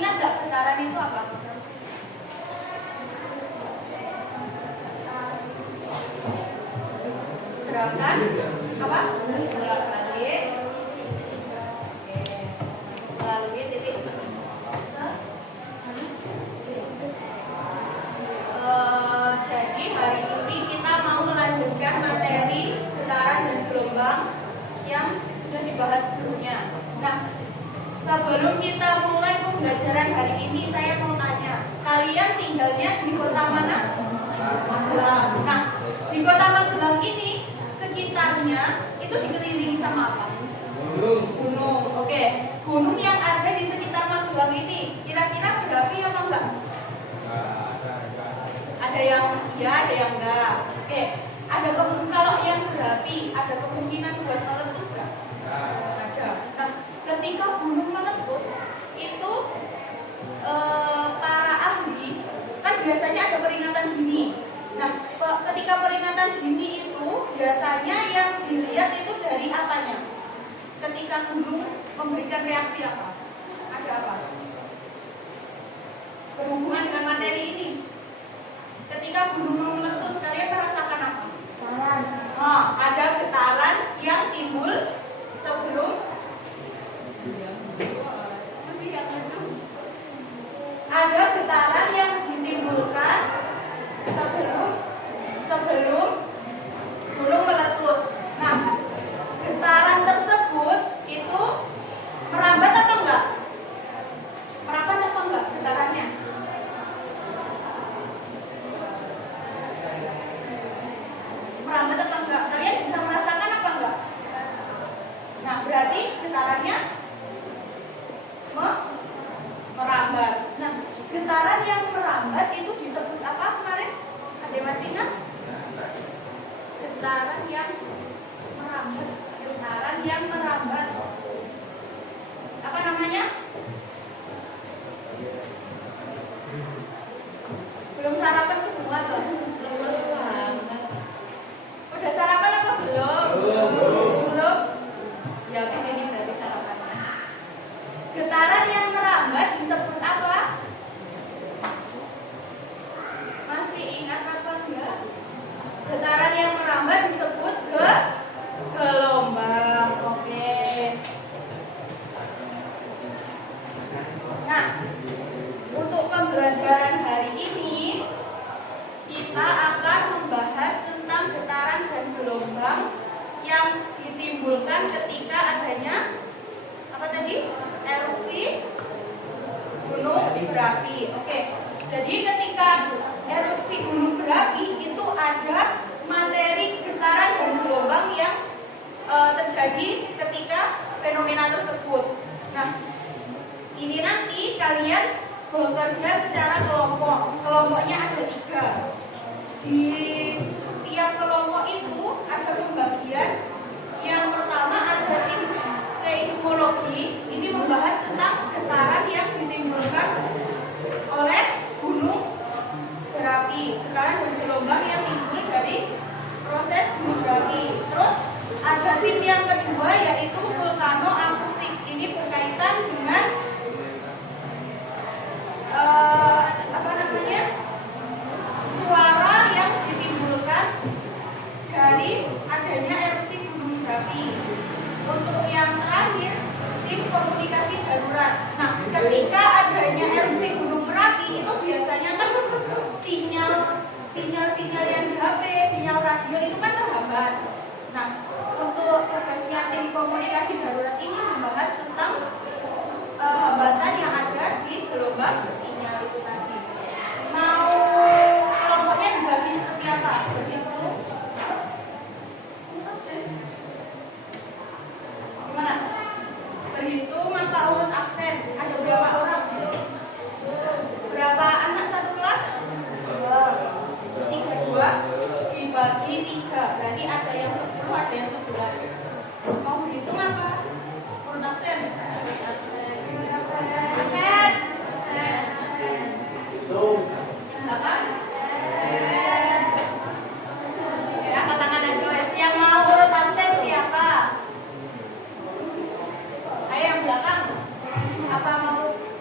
ingat nggak getaran itu apa? Gerakan apa? Bolak-balik melalui titik jadi hari ini kita mau melanjutkan materi getaran dan gelombang yang sudah dibahas sebelumnya. Nah, sebelum kita mulai pembelajaran hari ini, saya mau tanya, kalian tinggalnya di kota mana? Magelang. Nah, di kota Magelang ini sekitarnya itu dikelilingi sama apa? Gunung. Oke. Gunung yang ada di sekitar Magelang ini kira-kira berapi apa enggak? Ada yang iya, ada yang enggak. Oke. Kalau yang berapi, ada kemungkinan buat meletus enggak? Ada. Nah, ketika gunung meletus itu para ahli kan biasanya ada peringatan dini. Nah, ketika peringatan dini itu biasanya yang dilihat itu dari apanya? Ketika gunung memberikan reaksi apa? Ada apa? Berhubungan dengan materi ini. Ketika gunung meletus, kalian merasakan apa? Getaran. Ada getaran yang timbul sebelum ada getaran yang ditimbulkan sebelum gunung meletus. Nah, getaran tersebut itu merambat apa enggak? Merambat apa enggak getarannya? Merambat apa enggak? Kalian bisa merasakan apa enggak? Nah, berarti getarannya merambat. Nah, getaran yang merambat itu disebut apa kemarin? Ada yang masih ingat? Getaran yang merambat. Getaran yang merambat. Apa namanya? Belum sarapan semua tuh. Udah sarapan apa belum? Belum. Ya habis ini berarti sarapannya. Getaran yang merambat disebut apa? Masih ingat apa enggak? Getaran yang merambat disebut gelombang. Oke. Nah, untuk pembelajaran hari ini kita akan membahas tentang getaran dan gelombang yang ditimbulkan ketika adanya apa tadi? Erupsi gunung berapi. Oke. Jadi ketika erupsi gunung berapi itu ada materi getaran dan gelombang yang terjadi ketika fenomena tersebut. Nah, ini nanti kalian bekerja secara kelompok. Kelompoknya ada 3. Di tiap kelompok itu ada pembagian. Yang pertama ada tim seismologi. Ini membahas tentang getaran yang ditimbulkan oleh gunung berapi, getaran dan gelombang yang timbul dari proses gunung berapi. Terus ada tim yang kedua yaitu vulkano akustik. Ini berkaitan dengan suara yang ditimbulkan dari adanya erupsi gunung berapi. Untuk yang terakhir tim komunikasi darurat. Nah, ketika adanya erupsi gunung berapi itu biasanya kan sinyal yang di HP, sinyal radio itu kan terhambat. Nah, untuk tugasnya tim komunikasi darurat ini membahas tentang hambatan yang ada di gelombang sinyal itu tadi. Mau kelompoknya dibagi seperti apa? Begitu? Gimana? Berhitung mata urut absen. Ada berapa orang? Berapa anak satu kelas? 32 dibagi 3. Berarti ada yang 10, ada yang 11. Mau berhitung apa? Urut absen.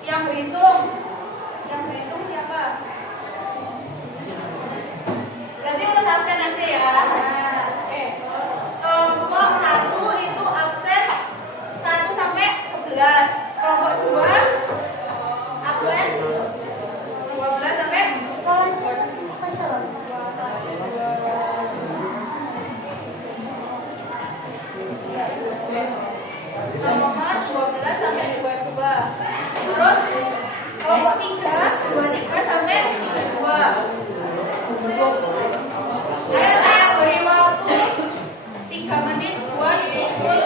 Yang berhitung siapa? Berarti urut absen aja ya. Kelompok 1 itu absen 1 sampai 11. Kelompok 2 absen 12 sampai nomor 12 sampai 22. Terus kelompok 3 23 sampai 32. Ayo saya beri waktu 3 menit buat kumpul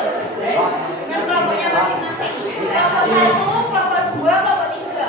dengan kelompoknya masing-masing. Kelompok 1, kelompok 2, kelompok 3.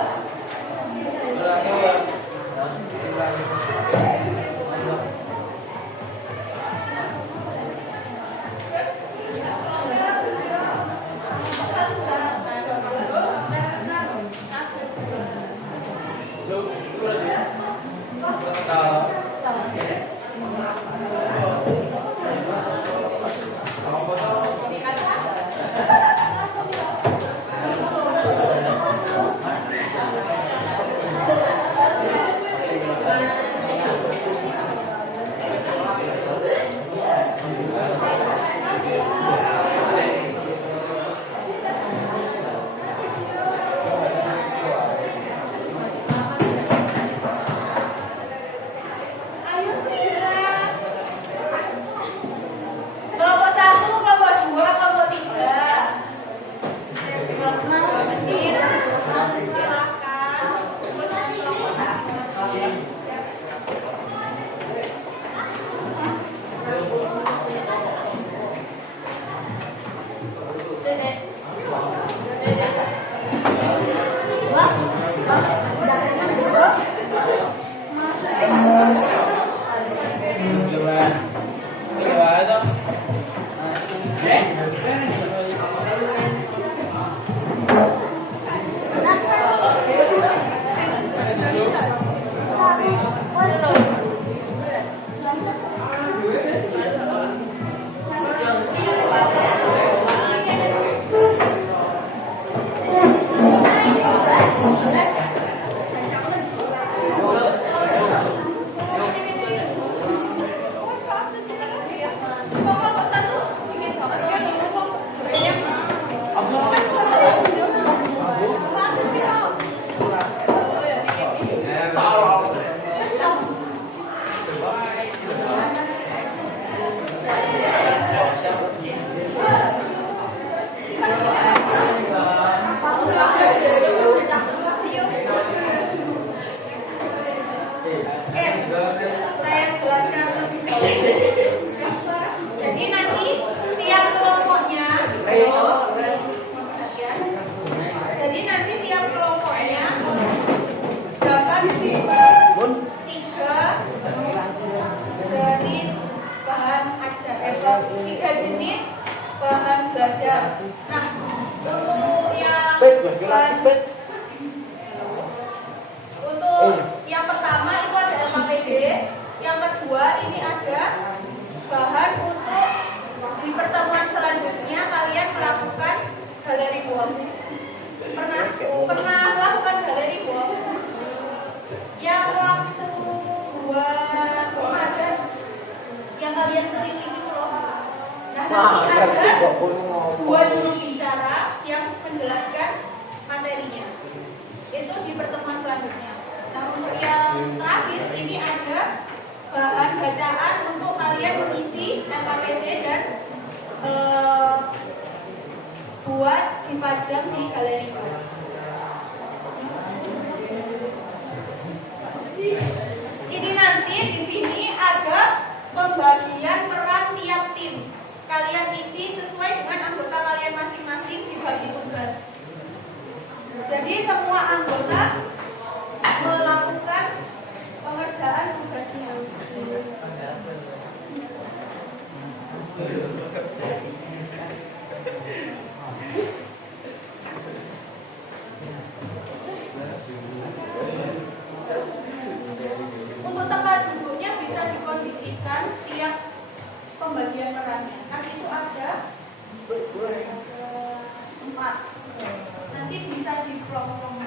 Untuk yang pertama itu ada LKPD, yang kedua ini ada bahan untuk di pertemuan selanjutnya kalian melakukan galeri buang. Pernah melakukan galeri buang? Yang waktu buat Ramadan yang kalian keliling itu loh. Nah, nanti ada 2 juru bicara yang menjelaskan materinya. Itu di pertemuan selanjutnya. Nah, untuk yang terakhir ini ada bahan bacaan untuk kalian mengisi LKPD dan buat dipajang di galeri. Ini nanti di sini ada pembagian peran tiap tim. Kalian isi sesuai dengan anggota kalian masing-masing dibagi tugas. Jadi semua anggota melakukan pengerjaan tugasnya. Untuk tempat duduknya bisa dikondisikan tiap pembagian perannya. Kan itu ada 4. Nanti bisa diplong-plong.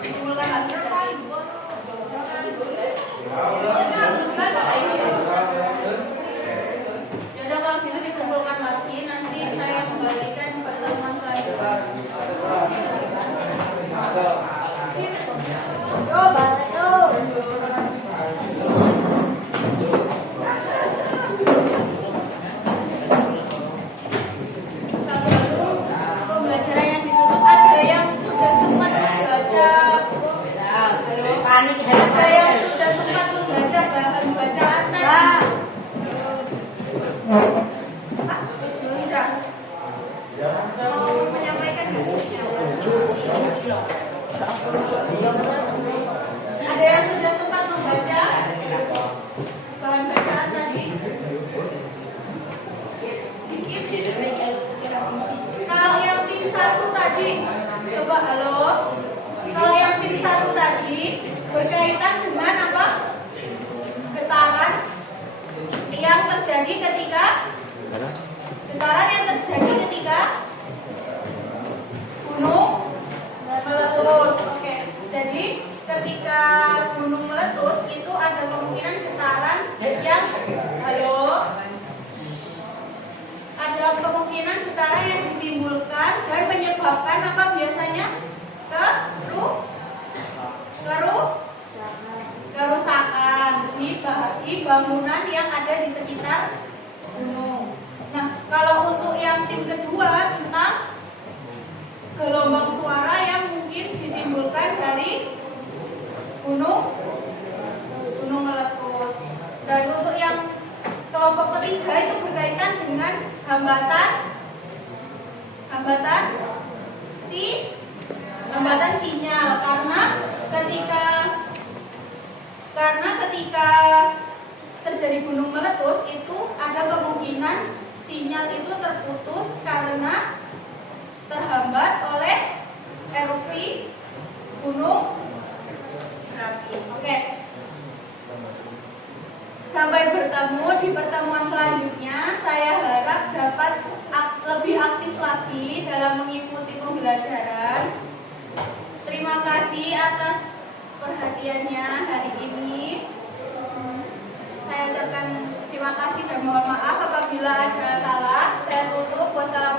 Ditimbulkan lagi tadi. Yaudah kalau gitu dikumpulkan lagi, nanti saya kembalikan pertemuan selanjutnya. Yo, yo. Pembelajaran yang ditutup ada yang sudah sempat membaca. Ada yang sudah sempat membaca bahan bacaan tadi. Sudah. Mau menyampaikan nggak? Ada yang sudah sempat membaca bahan bacaan tadi? Sedikit. Kalau yang tim 1 tadi, coba halo. Kalau yang tim 1 tadi berkaitan dengan apa? Getaran yang terjadi ketika gunung meletus. Oke. Jadi ketika gunung meletus itu ada kemungkinan getaran yang ada kemungkinan getaran yang ditimbulkan dan menyebabkan apa biasanya? Kerusakan di bangunan yang ada di sekitar gunung. Nah, kalau untuk yang tim kedua tentang gelombang suara yang mungkin ditimbulkan dari gunung meletus. Dan untuk yang kelompok ketiga itu berkaitan dengan hambatan sinyal karena ketika terjadi gunung meletus itu ada kemungkinan sinyal itu terputus karena terhambat oleh erupsi gunung berapi. Oke. Sampai bertemu di pertemuan selanjutnya. Saya harap dapat lebih aktif lagi dalam mengikuti pembelajaran. Terima kasih atas perhatiannya hari ini. Saya ucapkan terima kasih dan mohon maaf apabila ada salah. Saya tutup. Wassalamualaikum.